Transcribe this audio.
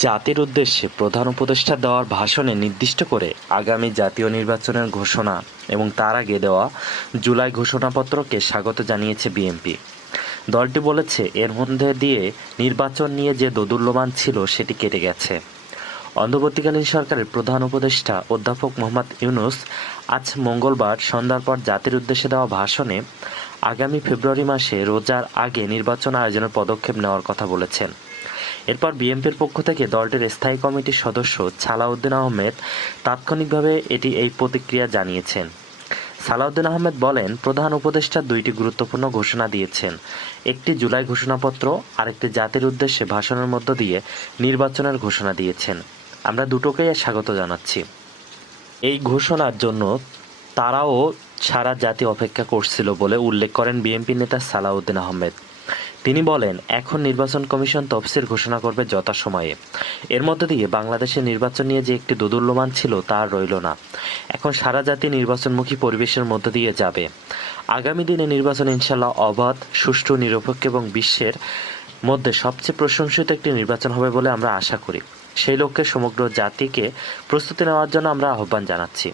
জাতির উদ্দেশ্যে প্রধান উপদেষ্টা দেওয়ার ভাষণে নির্দিষ্ট করে আগামী জাতীয় নির্বাচনের ঘোষণা এবং তার আগে দেওয়া জুলাই ঘোষণাপত্রকে স্বাগত জানিয়েছে বিএনপি। দলটি বলেছে, এর মধ্যে দিয়ে নির্বাচন নিয়ে যে দোদুল্যমান ছিল সেটি কেটে গেছে। অন্তর্বর্তীকালীন সরকারের প্রধান উপদেষ্টা অধ্যাপক মোহাম্মদ ইউনূস আজ মঙ্গলবার সন্ধ্যার পর জাতির উদ্দেশ্যে দেওয়া ভাষণে আগামী ফেব্রুয়ারি মাসে রোজার আগে নির্বাচন আয়োজনের পদক্ষেপ নেওয়ার কথা বলেছেন। এরপর বিএনপির পক্ষ থেকে দলটির স্থায়ী কমিটির সদস্য সালাউদ্দিন আহমেদ তাৎক্ষণিকভাবে এই প্রতিক্রিয়া জানিয়েছেন। সালাউদ্দিন আহমেদ বলেন, প্রধান উপদেষ্টা দুইটি গুরুত্বপূর্ণ ঘোষণা দিয়েছেন, একটি জুলাই ঘোষণাপত্র, আরেকটি জাতির উদ্দেশ্যে ভাষণের মধ্য দিয়ে নির্বাচনের ঘোষণা দিয়েছেন। আমরা দুটোকেই স্বাগত জানাচ্ছি। এই ঘোষণার জন্য তারাও সারা জাতি অপেক্ষা করছিল বলে উল্লেখ করেন বিএনপি নেতা সালাউদ্দিন আহমেদ। তিনি বলেন, এখন নির্বাচন কমিশন তফসিল ঘোষণা করবে যথাসময়ে। এর মধ্য দিয়ে বাংলাদেশের নির্বাচন নিয়ে যে একটি দোদুল্যমান ছিল তা আর রইল না। এখন সারা জাতি নির্বাচনমুখী পরিবেশের মধ্য দিয়ে যাবে। আগামী দিনে নির্বাচন ইনশাল্লাহ অবাধ, সুষ্ঠু, নিরপেক্ষ এবং বিশ্বের মধ্যে সবচেয়ে প্রশংসিত একটি নির্বাচন হবে বলে আমরা আশা করি। সেই লক্ষ্যে সমগ্র জাতিকে প্রস্তুতি নেওয়ার জন্য আমরা আহ্বান জানাচ্ছি।